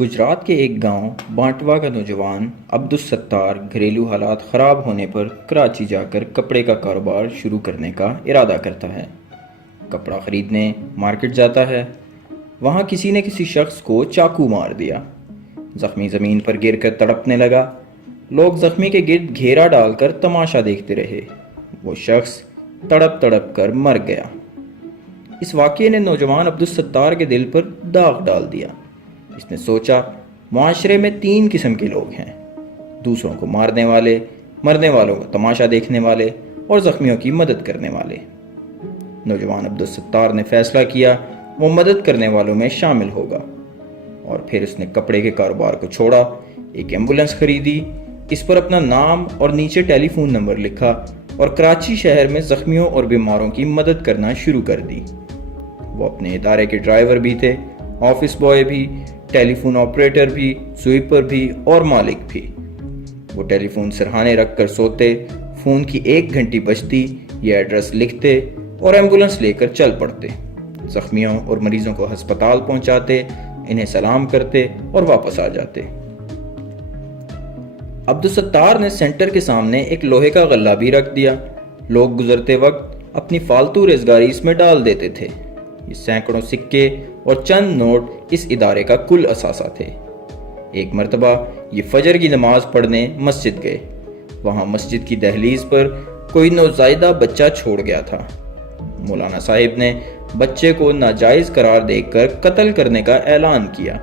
گجرات کے ایک گاؤں بانٹوا کا نوجوان عبدالستار گھریلو حالات خراب ہونے پر کراچی جا کر کپڑے کا کاروبار شروع کرنے کا ارادہ کرتا ہے۔ کپڑا خریدنے مارکیٹ جاتا ہے۔ وہاں کسی نے کسی شخص کو چاقو مار دیا۔ زخمی زمین پر گر کر تڑپنے لگا۔ لوگ زخمی کے گرد گھیرا ڈال کر تماشا دیکھتے رہے۔ وہ شخص تڑپ تڑپ کر مر گیا۔ اس واقعے نے نوجوان عبدالستار کے دل پر داغ ڈال دیا۔ اس نے سوچا، معاشرے میں 3 قسم کے لوگ ہیں: دوسروں کو مارنے والے، مرنے والوں کو تماشا دیکھنے والے اور زخمیوں کی مدد کرنے والے۔ نوجوان عبدالستار نے فیصلہ کیا وہ مدد کرنے والوں میں شامل ہوگا، اور پھر اس نے کپڑے کے کاروبار کو چھوڑا، ایک ایمبولینس خریدی، اس پر اپنا نام اور نیچے ٹیلی فون نمبر لکھا اور کراچی شہر میں زخمیوں اور بیماروں کی مدد کرنا شروع کر دی۔ وہ اپنے ادارے کے ڈرائیور بھی تھے، آفس بوائے بھی، ٹیلی فون آپریٹر بھی، سویپر بھی اور مالک بھی۔ وہ ٹیلی فون سرہانے رکھ کر سوتے، فون کی 1 گھنٹی بجتی، یہ ایڈریس لکھتے اور ایمبولینس لے کر چل پڑتے۔ زخمیوں اور مریضوں کو ہسپتال پہنچاتے، انہیں سلام کرتے اور واپس آ جاتے۔ عبدالستار نے سینٹر کے سامنے ایک لوہے کا غلہ بھی رکھ دیا۔ لوگ گزرتے وقت اپنی فالتو ریزگاری اس میں ڈال دیتے تھے۔ یہ سینکڑوں سکے اور چند نوٹ اس ادارے کا کل اثاثہ تھے۔ ایک مرتبہ یہ فجر کی نماز پڑھنے مسجد گئے۔ وہاں مسجد کی دہلیز پر کوئی نوزائیدہ بچہ چھوڑ گیا تھا۔ مولانا صاحب نے بچے کو ناجائز قرار دے کر قتل کرنے کا اعلان کیا۔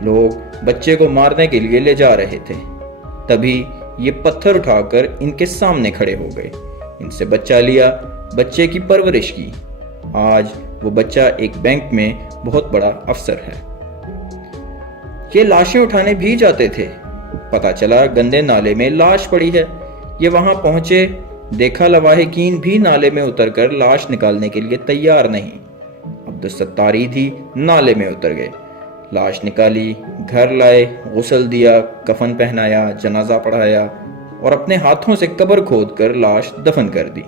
لوگ بچے کو مارنے کے لیے لے جا رہے تھے۔ تبھی یہ پتھر اٹھا کر ان کے سامنے کھڑے ہو گئے۔ ان سے بچہ لیا، بچے کی پرورش کی۔ آج وہ بچہ ایک بینک میں بہت بڑا افسر ہے۔ یہ لاشیں اٹھانے بھی جاتے تھے۔ پتہ چلا گندے نالے میں لاش پڑی ہے۔ یہ وہاں پہنچے، دیکھا لواحقین بھی نالے میں اتر کر لاش نکالنے کے لیے تیار نہیں۔ عبدالستار ہی نالے میں اتر گئے، لاش نکالی، گھر لائے، غسل دیا، کفن پہنایا، جنازہ پڑھایا اور اپنے ہاتھوں سے قبر کھود کر لاش دفن کر دی۔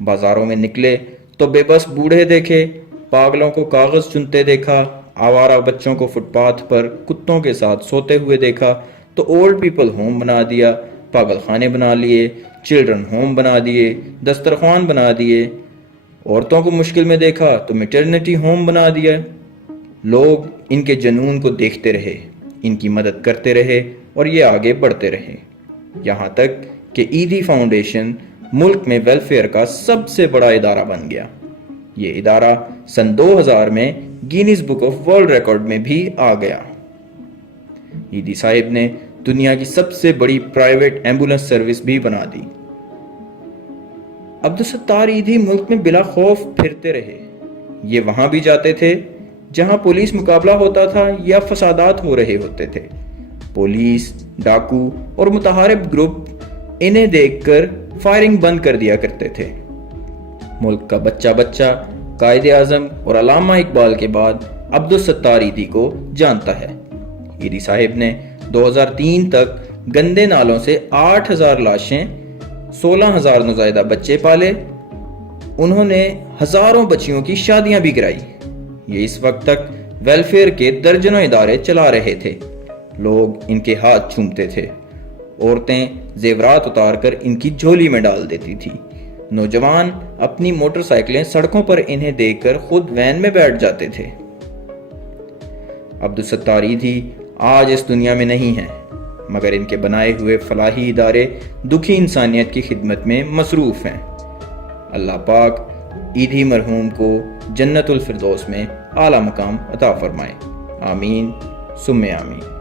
بازاروں میں نکلے تو بے بس بوڑھے دیکھے، پاگلوں کو کاغذ چنتے دیکھا، آوارہ بچوں کو فٹ پاتھ پر کتوں کے ساتھ سوتے ہوئے دیکھا تو اولڈ پیپل ہوم بنا دیا، پاگل خانے بنا لیے، چلڈرن ہوم بنا دیے، دسترخوان بنا دیے۔ عورتوں کو مشکل میں دیکھا تو میٹرنٹی ہوم بنا دیا۔ لوگ ان کے جنون کو دیکھتے رہے، ان کی مدد کرتے رہے اور یہ آگے بڑھتے رہے، یہاں تک کہ ایدھی فاؤنڈیشن ملک میں ویلفیئر کا سب سے بڑا ادارہ بن گیا۔ یہ ادارہ سن 2000 میں Guinness book of world record میں بھی آ گیا۔ ایدھی صاحب نے دنیا کی سب سے بڑی پرائیویٹ ایمبولینس سروس بھی بنا دی۔ عبدالستار ایدھی ملک میں بلا خوف پھرتے رہے۔ یہ وہاں بھی جاتے تھے جہاں پولیس مقابلہ ہوتا تھا یا فسادات ہو رہے ہوتے تھے۔ پولیس، ڈاکو اور متحارب گروپ انہیں دیکھ کر فائرنگ بند کر دیا کرتے تھے۔ ملک کا بچہ بچہ قائد اعظم اور علامہ اقبال کے بعد عبدالستار ایدھی کو جانتا ہے۔ ایدھی صاحب نے 2003 تک گندے نالوں سے 8000 لاشیں، 16000 نوزائیدہ بچے پالے۔ انہوں نے ہزاروں بچیوں کی شادیاں بھی کرائی۔ یہ اس وقت تک ویلفیئر کے درجنوں ادارے چلا رہے تھے۔ لوگ ان کے ہاتھ چومتے تھے۔ عورتیں زیورات اتار کر ان کی جھولی میں ڈال دیتی تھی۔ نوجوان اپنی موٹر سائیکلیں سڑکوں پر انہیں دیکھ کر خود وین میں بیٹھ جاتے تھے۔ عبدالستار ایدھی آج اس دنیا میں نہیں ہیں، مگر ان کے بنائے ہوئے فلاحی ادارے دکھی انسانیت کی خدمت میں مصروف ہیں۔ اللہ پاک ایدھی مرحوم کو جنت الفردوس میں اعلیٰ مقام عطا فرمائے۔ آمین ثم آمین۔